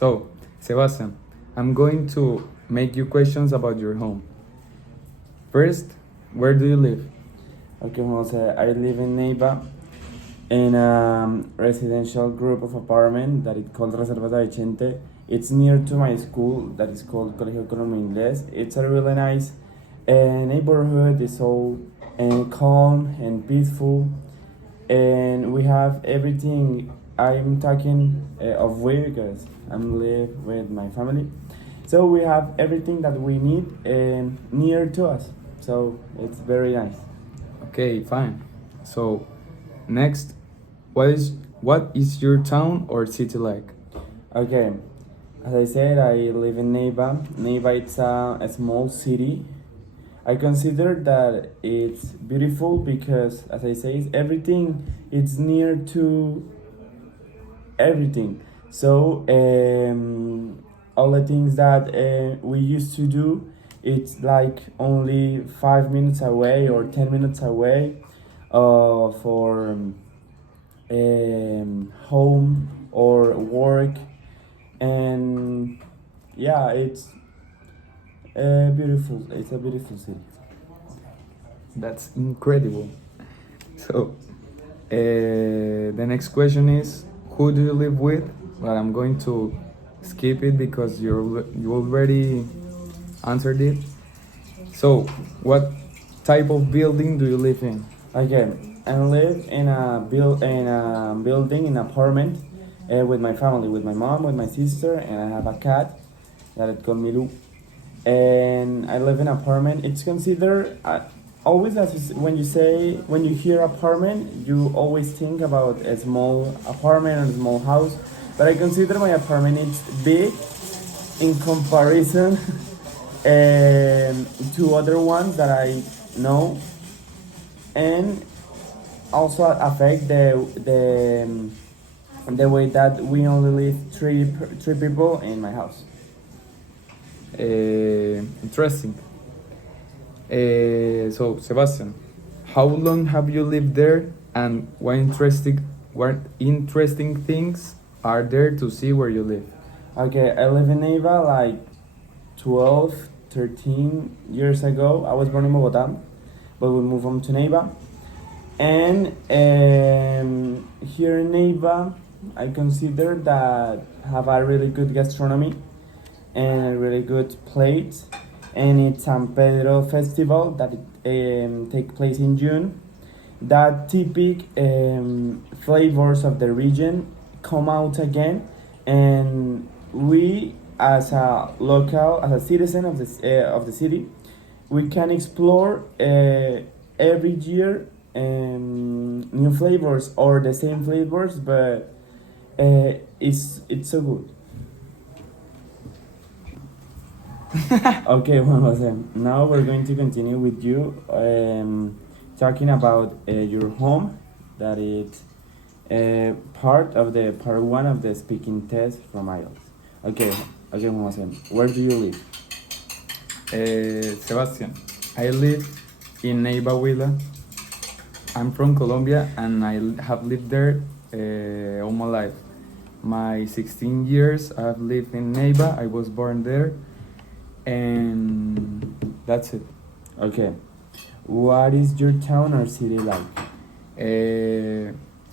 So, Sebastian, I'm going to make you questions about your home. First, where do you live? Okay, Jose, I live in Neiva in a residential group of apartment that it called Reservas de Vicente. It's near to my school that is called Colegio Economía Inglés. It's a really nice neighborhood. It's so calm and peaceful, and we have everything. I'm talking of we because I'm live with my family, so we have everything that we need near to us. So it's very nice. Okay, fine. So, next, what is your town or city like? Okay, as I said, I live in Neiva. Neiva it's a small city. I consider that it's beautiful because, as I say, everything it's near to everything. So all the things that we used to do, it's like only 5 minutes away or 10 minutes away for home or work, and yeah, it's beautiful. It's a beautiful city. That's incredible. So, the next question is, who do you live with? But I'm going to skip it because you already answered it. So, what type of building do you live in? Okay, I live in a building in an apartment with my family, with my mom, with my sister, and I have a cat that is called Milu. And I live in an apartment. It's considered always as when you hear apartment, you always think about a small apartment and a small house. But I consider my apartment it's big in comparison to other ones that I know, and also affect the way that we only live three people in my house. Interesting. So, Sebastian, how long have you lived there, and what interesting things are there to see where you live? Okay, I live in Neiva like 12, 13 years ago. I was born in Bogota, but we moved on to Neiva. And here in Neiva, I consider that have a really good gastronomy and a really good plate. And it's San Pedro festival that take place in June. That typical flavors of the region come out again, and we as a local, as a citizen of the city, we can explore every year new flavors or the same flavors, but it's so good. Okay, Juan Jose. Now we're going to continue with you talking about your home, that is part of the part 1 of the speaking test from ielts. Okay, Juan Jose, where do you live? Sebastian, I live in Neiva Huila. I'm from Colombia and I have lived there all my life. My 16 years I have lived in Neiva. I was born there, and that's it. Okay, what is your town or city like?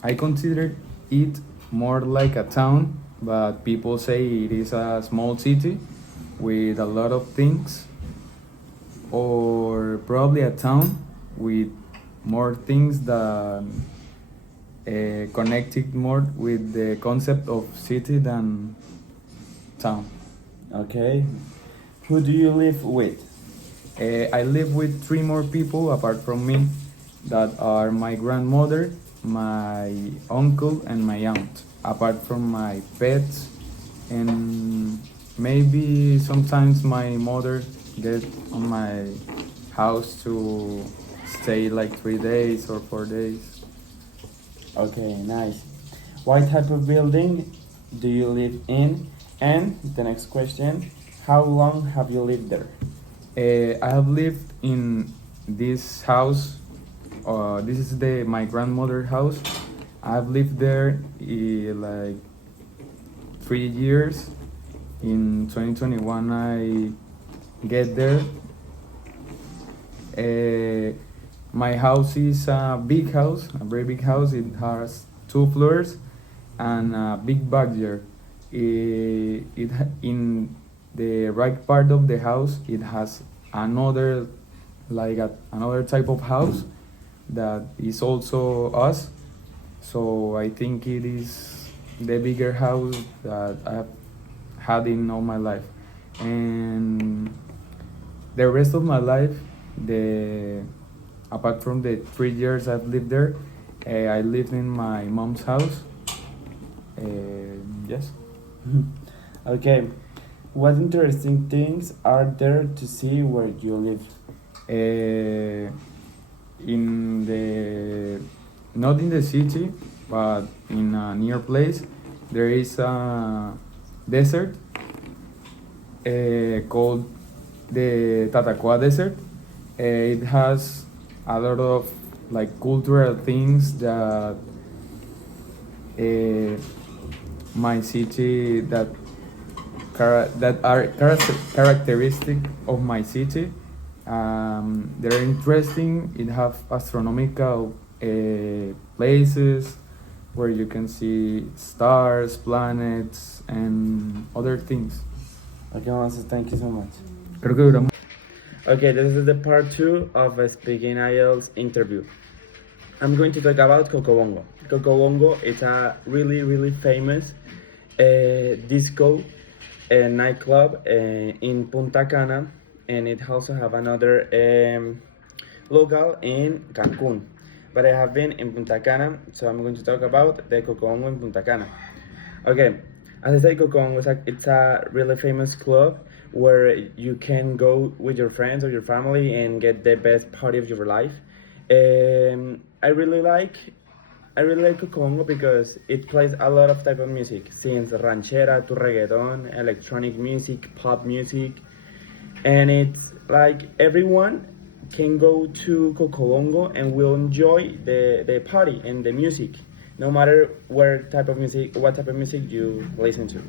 I consider it more like a town, but people say it is a small city with a lot of things, or probably a town with more things that connected more with the concept of city than town. Okay, who do you live with? I live with 3 more people apart from me, that are my grandmother, my uncle, and my aunt. Apart from my pets, and maybe sometimes my mother get on my house to stay like 3 days or 4 days. Okay, nice. What type of building do you live in? And the next question, how long have you lived there? I have lived in this house. This is my grandmother's house. I've lived there like 3 years, in 2021 I get there. My house is a big house, a very big house. It has 2 floors and a big backyard. In the right part of the house, it has another, another type of house that is also us. So I think it is the bigger house that I've had in all my life. And the rest of my life, the apart from the 3 years I've lived there, I lived in my mom's house. Yes. Okay, what interesting things are there to see where you live? In the not in the city, but in a near place, there is a desert called the Tatacoa Desert. It has a lot of cultural things that my city that are characteristic of my city. They're interesting. It have astronomical places where you can see stars, planets, and other things. Okay, Monses, thank you so much. Creo que duramos. Okay, this is the part 2 of a Speaking IELTS interview. I'm going to talk about Cocobongo. Cocobongo is a really famous disco nightclub in Punta Cana, and it also have another local in Cancun. But I have been in Punta Cana, so I'm going to talk about the Cocobongo in Punta Cana. Okay, as I said, Cocobongo it's a really famous club where you can go with your friends or your family and get the best party of your life. I really like Cocobongo because it plays a lot of type of music, since ranchera to reggaeton, electronic music, pop music, and it's like everyone can go to Cocobongo and will enjoy the party and the music, no matter what type of music you listen to.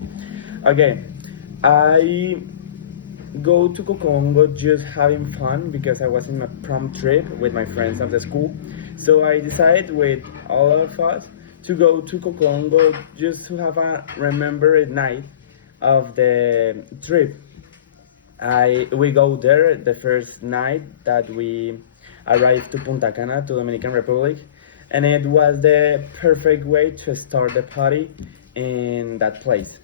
Okay, I go to Cocobongo just having fun because I was in a prom trip with my friends of the school. So I decided with all of us to go to Cocobongo just to have a remembered night of the trip. We go there the first night that we arrived to Punta Cana, to Dominican Republic, and it was the perfect way to start the party in that place.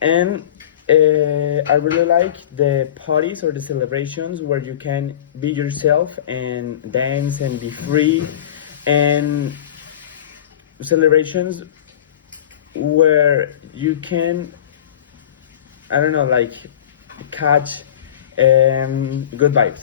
And I really like the parties or the celebrations where you can be yourself and dance and be free, and celebrations where you can, I don't know, catch good vibes.